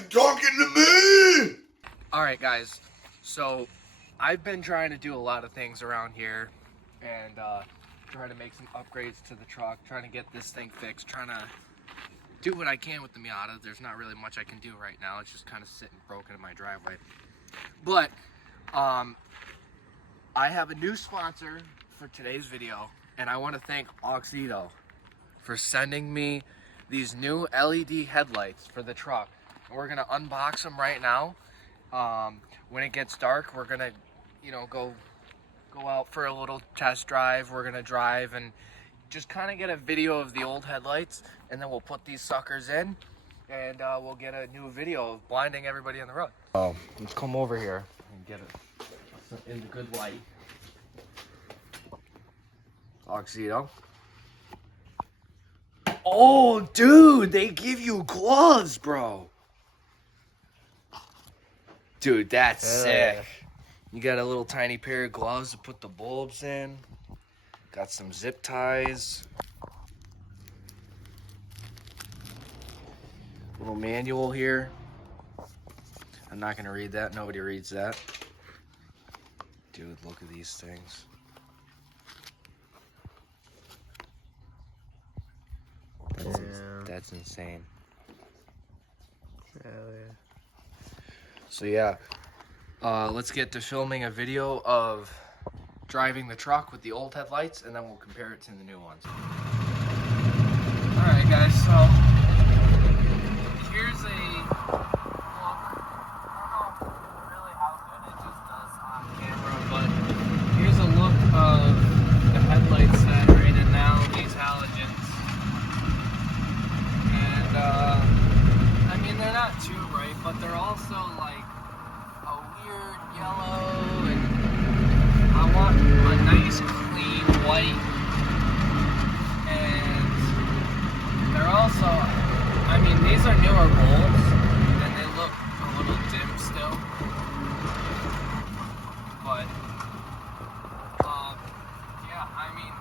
you talking to me? Alright guys, so I've been trying to do a lot of things around here and trying to make some upgrades to the truck, trying to get this thing fixed, trying to do what I can with the Miata. There's not really much I can do right now. It's just kind of sitting broken in my driveway. But I have a new sponsor for today's video, and I want to thank Auxito for sending me these new LED headlights for the truck. And we're gonna unbox them right now. When it gets dark, we're gonna, go out for a little test drive. We're gonna drive and just kind of get a video of the old headlights, and then we'll put these suckers in, and we'll get a new video of blinding everybody on the road. Let's come over here and get it in the good light. Auxito. Oh, dude, they give you gloves, bro. Dude, that's sick. You got a little tiny pair of gloves to put the bulbs in. Got some zip ties. Little manual here. I'm not gonna read that. Nobody reads that. Dude, look at these things. That's insane. Hell yeah. So yeah, let's get to filming a video of driving the truck with the old headlights, and then we'll compare it to the new ones. Alright guys, so here's a look. I don't know really how good it just does on camera, but here's a look of the headlights that are in it now, these halogens. And I mean, they're not too bright, but they're also like a weird yellow, and I want a nice clean white. And they're also, I mean, these are newer bulbs and they look a little dim still, but yeah, I mean,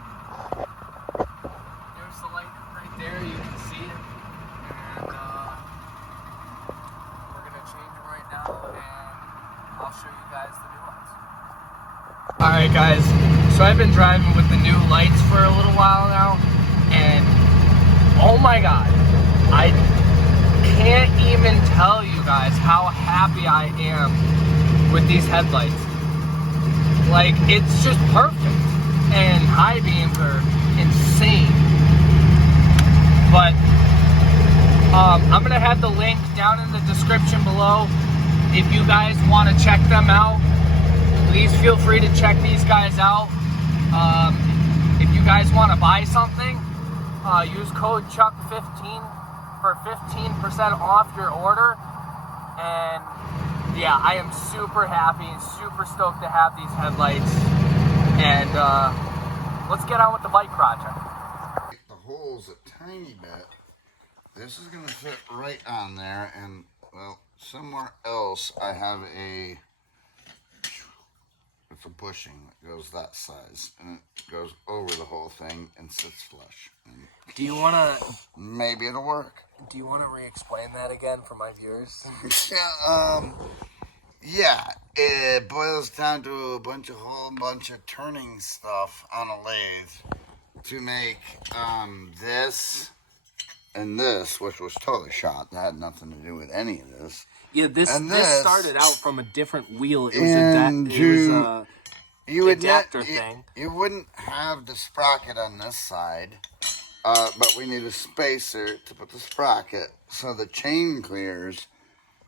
there's the light right there, you can see it. And we're gonna change them right now, and I'll show you guys the new ones. Alright guys, so I've been driving with the new lights for a little while now, and oh my god, I can't even tell you guys how happy I am with these headlights. Like, it's just perfect, and high beams are insane. But I'm gonna have the link down in the description below. If you guys want to check them out, please feel free to check these guys out. If you guys want to buy something, use code CHUCK15 for 15% off your order. And yeah, I am super happy and super stoked to have these headlights. And let's get on with the bike project. The hole's a tiny bit. This is going to fit right on there, and well, somewhere else I have it's a bushing that goes that size, and it goes over the whole thing and sits flush. And Do you want to... maybe it'll work. Do you want to re-explain that again for my viewers? Yeah, it boils down to a whole bunch of turning stuff on a lathe to make this and this, which was totally shot. That had nothing to do with any of this. Yeah, this started out from a different wheel. It was a adapter thing. You wouldn't have the sprocket on this side, but we need a spacer to put the sprocket so the chain clears,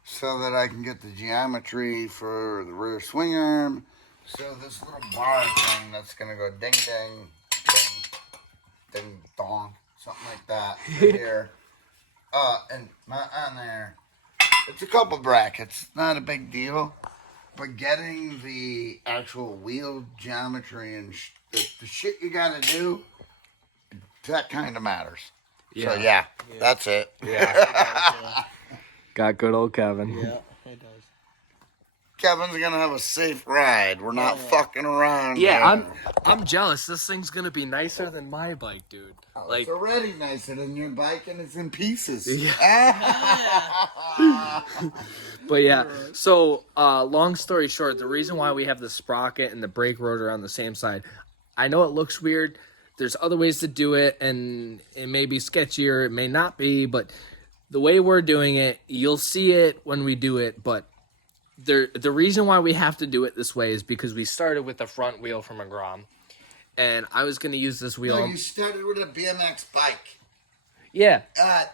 so that I can get the geometry for the rear swing arm. So this little bar thing that's gonna go ding ding ding ding dong, something like that right here, and not on there. It's a couple brackets, not a big deal, but getting the actual wheel geometry and the shit you gotta do, that kind of matters. Yeah. So yeah, that's it. Yeah. Got good old Kevin. Yeah, it does. Kevin's gonna have a safe ride. We're not fucking around. Yeah, I'm jealous. This thing's gonna be nicer than my bike, dude. It's already nicer than your bike, and it's in pieces. Yeah. But yeah, so long story short, the reason why we have the sprocket and the brake rotor on the same side, I know it looks weird. There's other ways to do it, and it may be sketchier, it may not be, but the way we're doing it, you'll see it when we do it, but the reason why we have to do it this way is because we started with the front wheel from a Grom, and I was going to use this wheel. No, you started with a BMX bike. Yeah.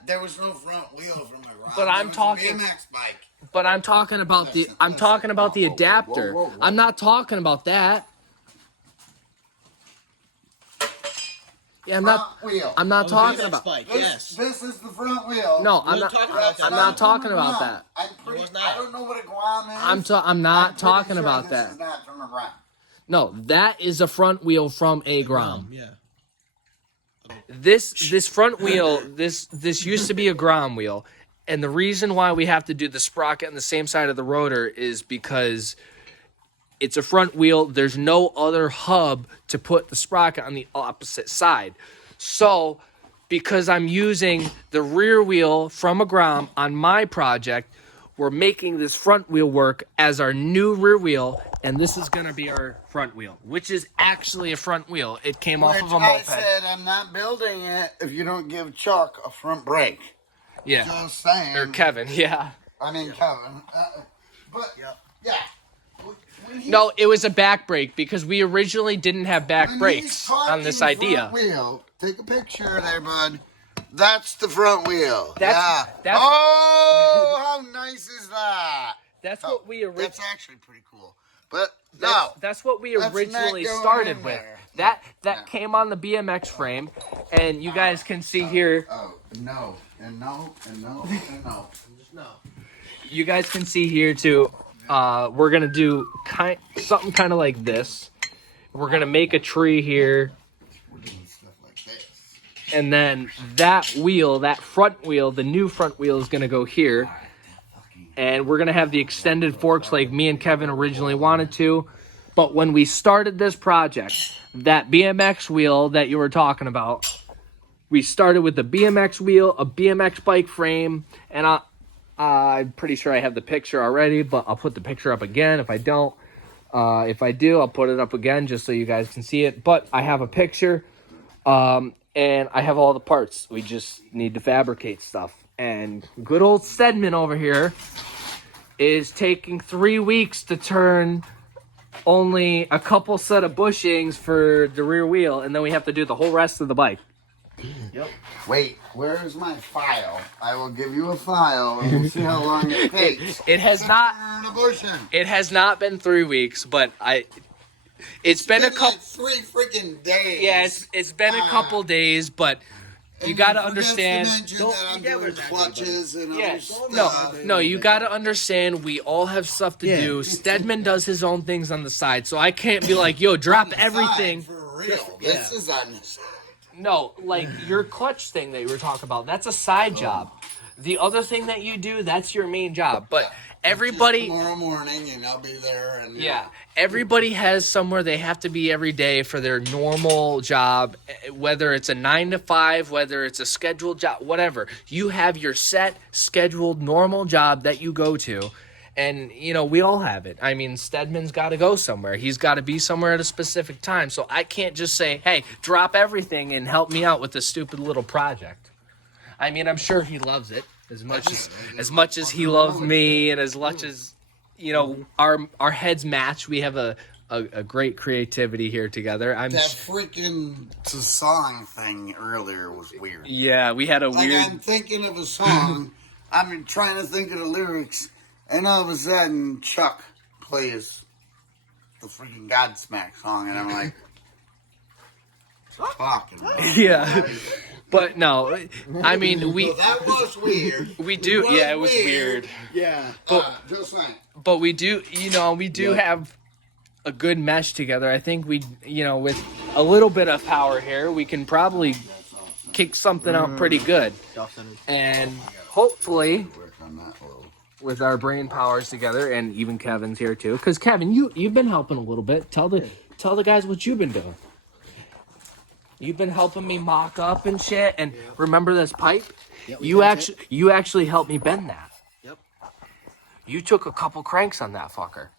There was no front wheel from a Grom. But I'm talking a BMX bike. But I'm talking about the adapter. Whoa. I'm not talking about that. Yeah, I'm not talking about. This is the front wheel. No, I'm not talking about that. I don't know what a Guam is. I'm not talking about that. This is not from a Guam. No, that is a front wheel from a Grom. Yeah. This front wheel, this used to be a Grom wheel, and the reason why we have to do the sprocket on the same side of the rotor is because it's a front wheel. There's no other hub to put the sprocket on the opposite side. So, because I'm using the rear wheel from a Grom on my project, we're making this front wheel work as our new rear wheel, and this is going to be our front wheel, which is actually a front wheel. It came off of a moped. I said I'm not building it if you don't give Chuck a front brake. Yeah. Just saying. Or Kevin, yeah. I mean, Kevin. Yeah. No, it was a back brake because we originally didn't have back When brakes he's talking on this idea. Front wheel, take a picture there, bud. That's the front wheel. That's- Oh, how nice is that? That's what we originally. That's actually pretty cool. But no, That's what we That's originally not going started in with. there. That came on the BMX frame, and you guys can see here. Oh no, and no. You guys can see here too. We're gonna do something kind of like this. We're gonna make a tree here, We're doing stuff like this. and then that wheel, that front wheel, the new front wheel is gonna go here, and we're gonna have the extended forks like me and Kevin originally wanted to. But when we started this project, that BMX wheel that you were talking about, we started with a BMX wheel, a BMX bike frame, and I'm pretty sure I have the picture already, but I'll put the picture up again if I don't. If I do, I'll put it up again just so you guys can see it. But I have a picture, and I have all the parts. We just need to fabricate stuff. And good old Stedman over here is taking 3 weeks to turn only a couple set of bushings for the rear wheel, and then we have to do the whole rest of the bike. Yep. Wait, where's my file? I will give you a file, and we'll see how long it takes. It has to not. turn a bushing. It has not been 3 weeks, but it's been a couple. Like 3 freaking days. Yeah, it's been a couple days, but you got to understand. That I'm doing clutches and other Yeah, stuff. no, you got to understand. We all have stuff to do. Stedman does his own things on the side, so I can't be like, "Yo, drop everything." For real, this is on the side. No, like your clutch thing that you were talking about, that's a side job. The other thing that you do, that's your main job. But everybody, Tomorrow morning, and I'll be there. And yeah, everybody has somewhere they have to be every day for their normal job, whether it's a 9 to 5, whether it's a scheduled job, whatever. You have your set, scheduled, normal job that you go to. And, you know, we all have it. I mean, Stedman's got to go somewhere. He's got to be somewhere at a specific time. So I can't just say, hey, drop everything and help me out with this stupid little project. I mean, I'm sure he loves it as much as he loves me, and as much as, you know, our heads match. We have a great creativity here together. That freaking song thing earlier was weird. Yeah, we had a Like, weird... I'm thinking of a song. I'm trying to think of the lyrics. And all of a sudden, Chuck plays the freaking Godsmack song, and I'm like, fucking. Yeah. But no, I mean, we... That was weird. We do, yeah, it was weird. Yeah. Just like. But we do, you know, we do have a good mesh together. I think we, you know, with a little bit of power here, we can probably kick something out pretty good. And hopefully, with our brain powers together, and even Kevin's here too. Because Kevin, you've been helping a little bit. Tell the guys what you've been doing. You've been helping me mock up and shit. And remember this pipe? Yeah, you actually helped me bend that. Yep. You took a couple cranks on that fucker.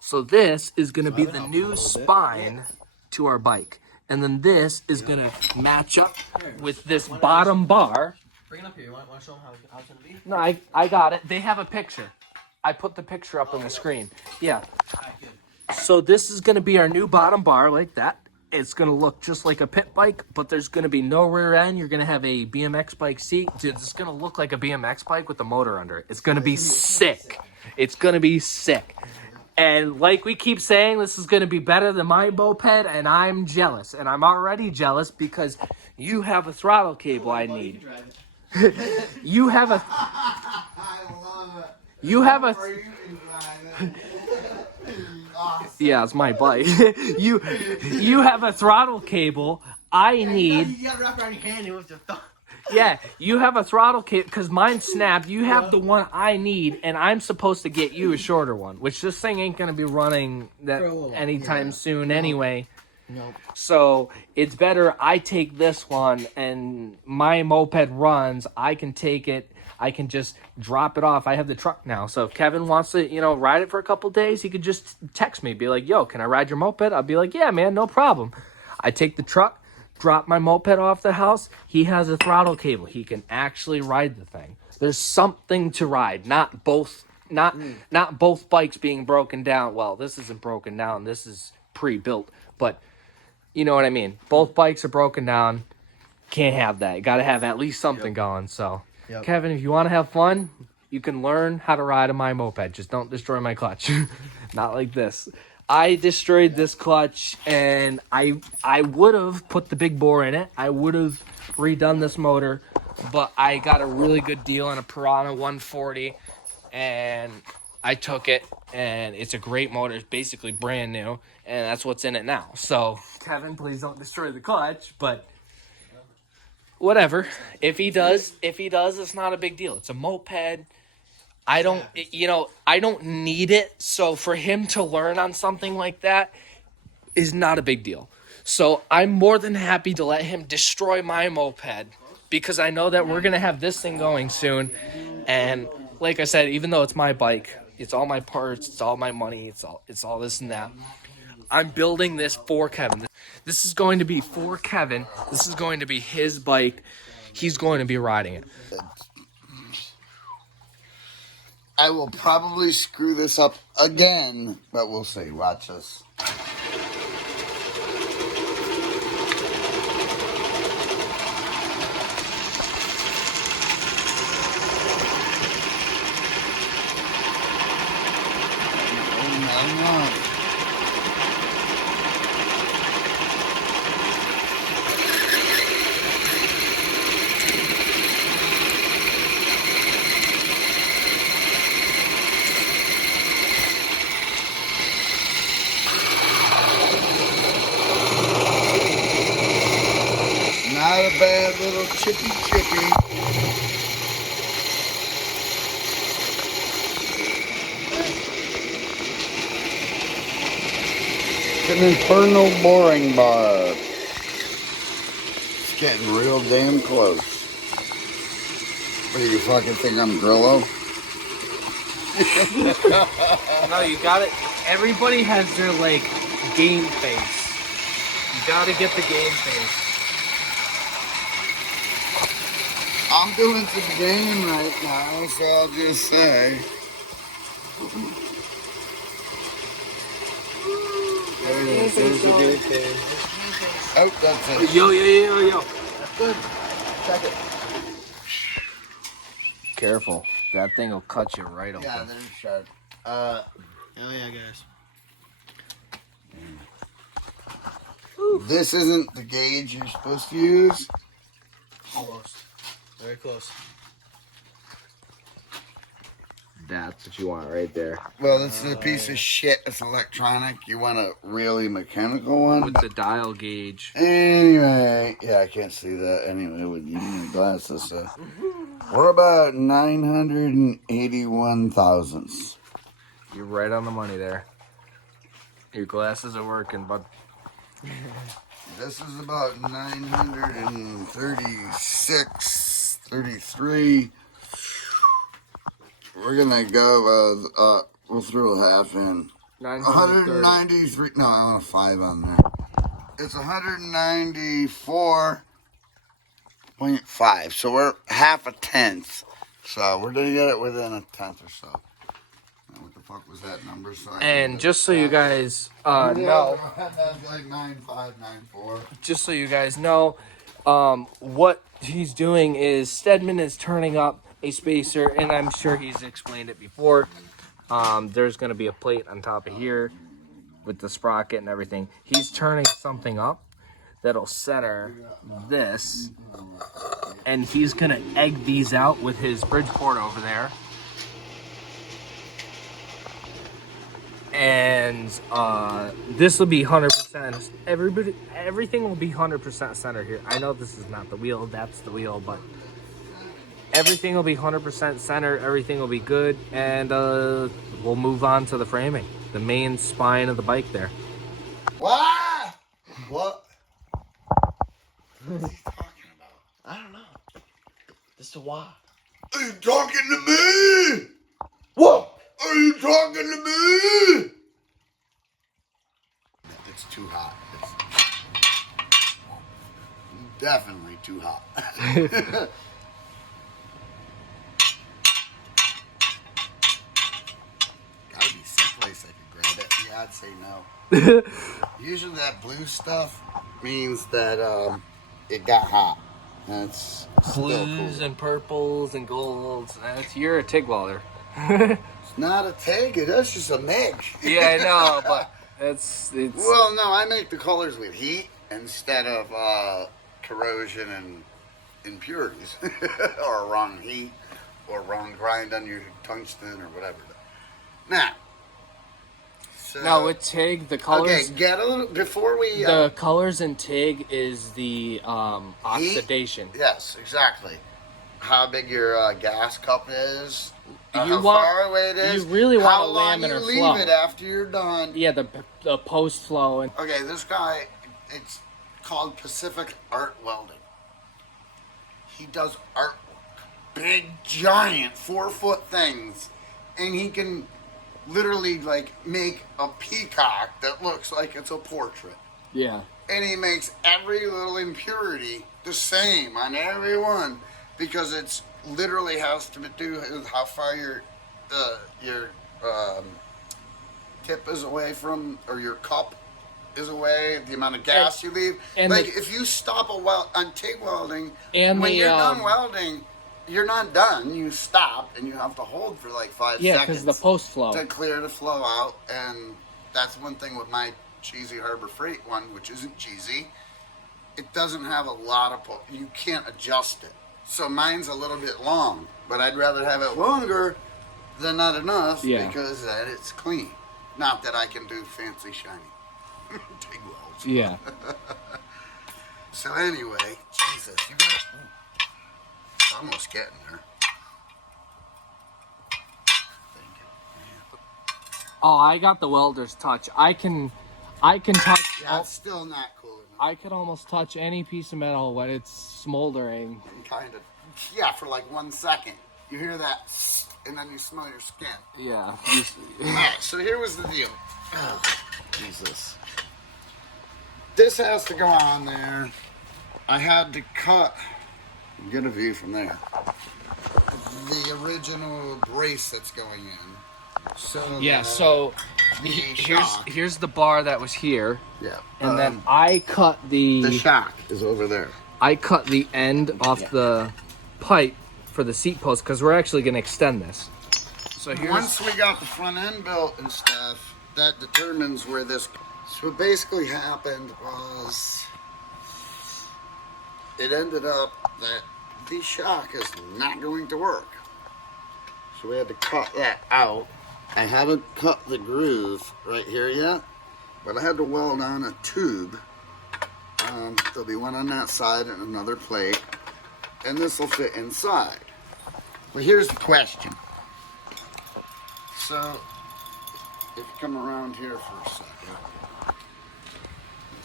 So this is going to be the new spine to our bike. And then this is going to match up with this bottom bar. Bring it up here. You want to show them how it's going to be? No, I got it. They have a picture. I put the picture up on the screen. Yeah. So this is going to be our new bottom bar like that. It's going to look just like a pit bike, but there's going to be no rear end. You're going to have a BMX bike seat. Dude, it's going to look like a BMX bike with a motor under it. It's going to be sick. It's going to be sick. And like we keep saying, this is going to be better than my moped, and I'm jealous. And I'm already jealous because you have a throttle cable I need. You have a... I love it. You have a... Or you can drive it. Awesome. Yeah, it's my bike. You have a throttle cable I need. You got to wrap around your hand and with your thumb. Yeah, you have a throttle cable because mine snapped. You have the one I need, and I'm supposed to get you a shorter one, which this thing ain't gonna be running that anytime soon anyway. Nope. So it's better I take this one, and my moped runs. I can take it. I can just drop it off. I have the truck now, so if Kevin wants to, ride it for a couple days, he could just text me, be like, "Yo, can I ride your moped?" I'll be like, "Yeah, man, no problem." I take the truck. Drop my moped off the house. He has a throttle cable. He can actually ride the thing. There's something to ride, not both bikes being broken down. Well, this isn't broken down. This is pre-built, but you know what I mean. Both bikes are broken down. Can't have that. You got to have at least something going. So, Kevin, if you want to have fun, you can learn how to ride on my moped. Just don't destroy my clutch. Not like this. I destroyed this clutch, and I would have put the big bore in it. I would have redone this motor, but I got a really good deal on a Piranha 140, and I took it, and it's a great motor. It's basically brand new, and that's what's in it now. So, Kevin, please don't destroy the clutch, but whatever. If he does, it's not a big deal. It's a moped. I don't need it. So for him to learn on something like that is not a big deal. So I'm more than happy to let him destroy my moped because I know that we're going to have this thing going soon. And like I said, even though it's my bike, it's all my parts, it's all my money, it's all this and that. I'm building this for Kevin. This is going to be for Kevin. This is going to be his bike. He's going to be riding it. I will probably screw this up again, but we'll see. Watch this. Not a bad little chippy. It's an infernal boring bar. It's getting real damn close. What do you fucking think I'm Grillo? No, you got it. Everybody has their game face. You gotta get the game face. I'm doing some game right now, so I'll just say. There it is. There's the game face. Oh, that's it. Yo. That's good. Check it. Careful. That thing will cut you right open. Yeah, there's sharp. Hell yeah, guys. This isn't the gauge you're supposed to use. Almost. Very close. That's what you want right there. Well, this is a piece of shit. It's electronic. You want a really mechanical one? With the dial gauge. Anyway, yeah, I can't see that anyway with my glasses. So. We're about 981 thousandths. You're right on the money there. Your glasses are working, bud. This is about 936, 33. We're gonna go. We'll throw a half in. 193. No, I want a 5 on there. It's 194.5. So we're half a tenth. So we're gonna get it within a tenth or so. What the fuck was that number? So and just so you guys know, that's like 9594. just so you guys know, what he's doing is Stedman is turning up a spacer, and I'm sure he's explained it before. There's going to be a plate on top of here with the sprocket and everything. He's turning something up that'll center this, and he's going to egg these out with his Bridgeport over there. And this will be 100%. Everything will be 100% center here. I know this is not the wheel, that's the wheel, but everything will be 100% center. Everything will be good, and we'll move on to the framing, the main spine of the bike there. What? What? What are you talking about? I don't know. This is why. Are you talking to me? Whoa! Are you talking to me? It's too hot. It's definitely too hot. Gotta be someplace I could grab it. Yeah, I'd say no. Usually that blue stuff means that it got hot. That's Blues and purples and golds. You're a TIG welder. It's not a TIG, that's just a mix. Yeah, I know, but it's. Well, no, I make the colors with heat instead of corrosion and impurities, or wrong heat, or wrong grind on your tungsten, or whatever. Now, so, No, with TIG, the colors. Okay, get a little before we. The colors in TIG is the oxidation. Yes, exactly. How big your gas cup is. You how want- far away it is. you really want how a long laminar you leave flow. it after you're done. Yeah, the post flow and. Okay, this guy, it's called Pacific Art Welding. He does artwork. Big, giant, 4-foot things. And he can literally, like, make a peacock that looks like it's a portrait. Yeah. And he makes every little impurity the same on every one. Because it's literally has to do with how far your tip is away from, or your cup is away, the amount of gas you leave. And like if you stop a weld on TIG welding, and when the, you're done welding, you're not done. You stop and you have to hold for like 5 Yeah, seconds. because the post flow. To clear the flow out, and that's one thing with my cheesy Harbor Freight one, which isn't cheesy. It doesn't have a lot of you can't adjust it. So mine's a little bit long, but I'd rather have it longer than not enough because then it's clean. Not that I can do fancy shiny TIG welds. Yeah. So anyway, Jesus, you got it's almost getting there. Thank you. Oh, I got the welder's touch. I can touch. Yeah, it's still not cool enough. I can almost touch any piece of metal when it's smoldering. Kind of. Yeah, for like 1 second. You hear that, and then you smell your skin. Yeah. Alright, so here was the deal. Oh, Jesus. This has to go on there. I had to cut, get a view from there, the original brace that's going in. So Yeah. that So the here's shock, the bar that was here, yeah, and then I cut the shock is over there. I cut the end off the pipe for the seat post because we're actually going to extend this. So here's Once we got the front end built and stuff, that determines where this. So what basically happened was, it ended up that the shock is not going to work. So we had to cut that out. I haven't cut the groove right here yet, but I had to weld on a tube. There'll be one on that side and another plate, and this will fit inside. Well, here's the question. So, if you come around here for a second,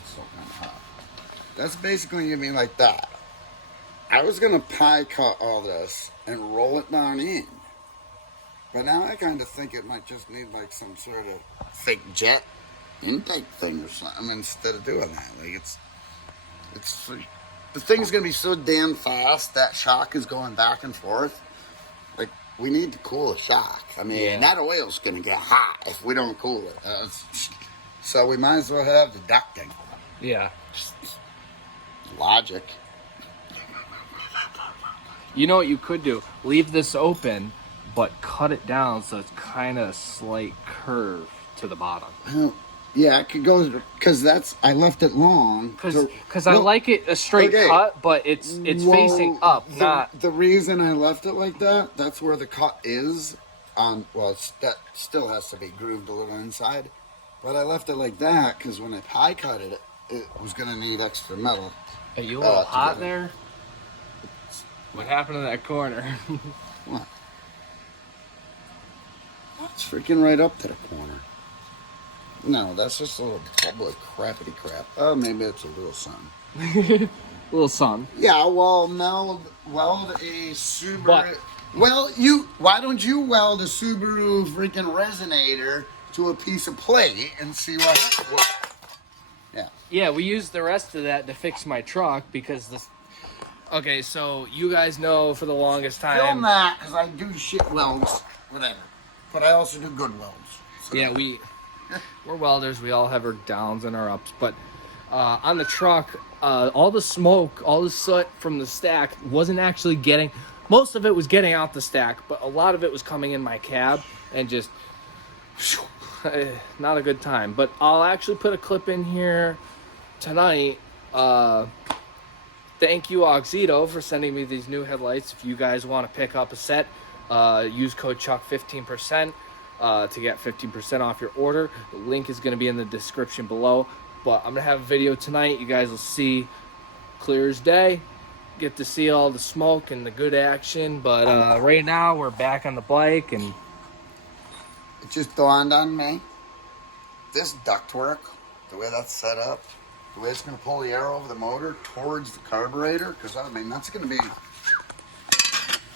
it's so kind of hot. That's basically gonna be like that. I was gonna pie cut all this and roll it down in, But now I kind of think it might just need like some sort of fake jet intake thing or something instead of doing that. Like the thing's gonna be so damn fast. That shock is going back and forth. Like we need to cool the shock. I mean, that oil's gonna get hot if we don't cool it. So we might as well have the ducting. Yeah. Logic. You know what you could do? Leave this open, but cut it down so it's kind of a slight curve to the bottom. Yeah, it could go because I left it long. Because I like it a straight cut, but it's facing up. The reason I left it like that, that's where the cut is. That still has to be grooved a little inside. But I left it like that because when I pie cut it, it was going to need extra metal. Are you a little hot there? What happened to that corner? What? It's freaking right up to the corner. No, that's just a little bubble of crappity crap. Oh, maybe it's a little something. Little sun. Yeah, well, weld a Subaru. Well, why don't you weld a Subaru freaking resonator to a piece of plate and see what happens? Yeah, we used the rest of that to fix my truck because this. Okay, so you guys know for the longest time. Film that because I do shit welds, whatever. But I also do good welds. So. Yeah, we're welders. We all have our downs and our ups. But on the truck, all the smoke, all the soot from the stack wasn't actually getting. Most of it was getting out the stack, but a lot of it was coming in my cab and just not a good time. But I'll actually put a clip in here tonight. Thank you, Auxito, for sending me these new headlights. If you guys want to pick up a set, use code Chuck 15% to get 15% off your order. The link is going to be in the description below. But I'm going to have a video tonight. You guys will see clear as day. Get to see all the smoke and the good action. But right now, we're back on the bike. And it just dawned on me. This ductwork, the way that's set up, the way it's going to pull the air over the motor towards the carburetor, because I mean, that's going to be,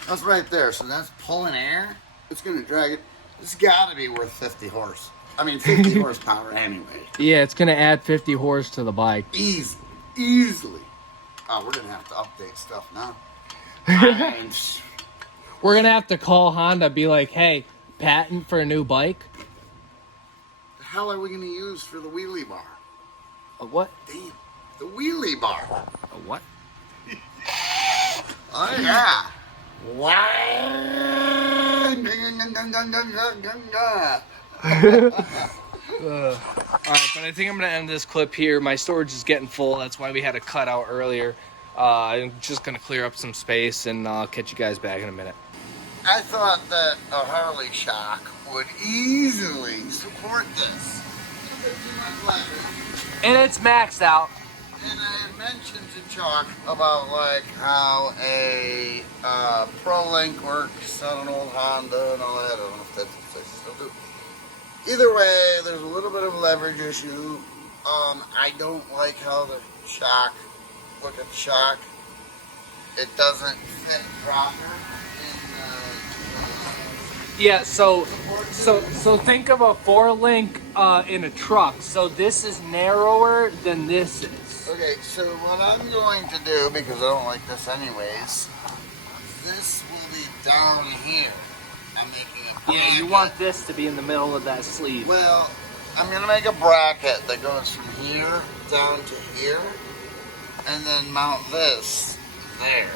that's right there. So that's pulling air. It's going to drag it. It's got to be worth 50 horsepower anyway. Yeah, it's going to add 50 horse to the bike. Easily. Oh, we're going to have to update stuff now. We're going to have to call Honda, be like, hey, patent for a new bike? The hell are we going to use for the wheelie bar? A what? Damn. The wheelie bar. A what? Oh, yeah. Alright, but I think I'm going to end this clip here. My storage is getting full. That's why we had to cut out earlier. I'm just going to clear up some space, and I'll catch you guys back in a minute. I thought that a Harley Shock would easily support this. And it's maxed out. And I had mentioned to Chuck about like how a ProLink works on an old Honda and all that. I don't know if that's what they still do. Either way, there's a little bit of a leverage issue. I don't like how the shock, look at the shock. It doesn't fit proper in Yeah, so think of a 4-link in a truck. So this is narrower than this is. Okay, so what I'm going to do, because I don't like this anyways, this will be down here. I'm making a bracket. Yeah, you want this to be in the middle of that sleeve. Well, I'm going to make a bracket that goes from here down to here, and then mount this there.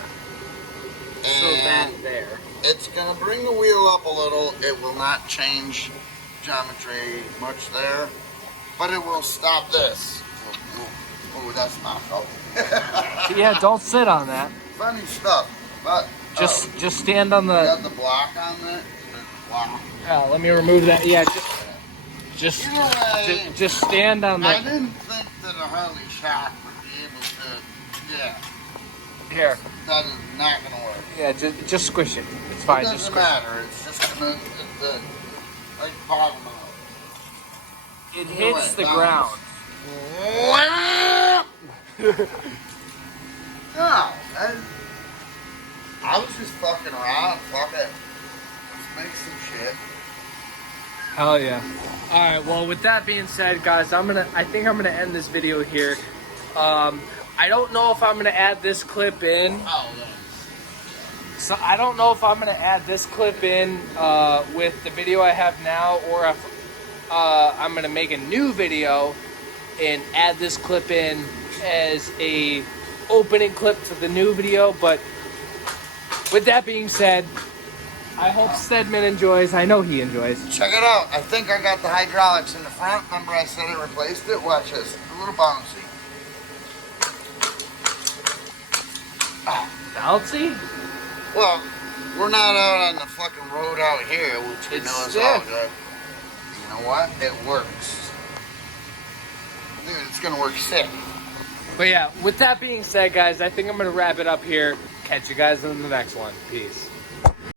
So that there. It's going to bring the wheel up a little. It will not change geometry much there, but it will stop this. Oh, that's not helpful. Yeah, don't sit on that. Funny stuff, but just stand on the. You got the block on it. Wow. Oh, let me remove that. Yeah, just stand on I that. didn't think that a Harley Shock would be able to. Yeah. Here. That is not going to work. Yeah, just squish it. It's fine. It Just doesn't squish matter. It's just going to like bottom out. it. It hits the ground. No, I was just fucking around. Fuck it. make some shit. Hell yeah. All right, well, with that being said, guys, I think I'm gonna end this video here. I don't know if I'm gonna add this clip in. Oh, no. So I don't know if I'm gonna add this clip in with the video I have now, or if I'm gonna make a new video and add this clip in as a opening clip for the new video. But with that being said, I hope Stedman enjoys. I know he enjoys. Check it out. I think I got the hydraulics in the front. Remember I said I replaced it? Watch this. A little bouncy. Bouncy? Well, we're not out on the fucking road out here, which you It's know is sick. all good. You know what? It works. Dude, it's gonna work sick. But yeah, with that being said, guys, I think I'm gonna wrap it up here. Catch you guys in the next one. Peace.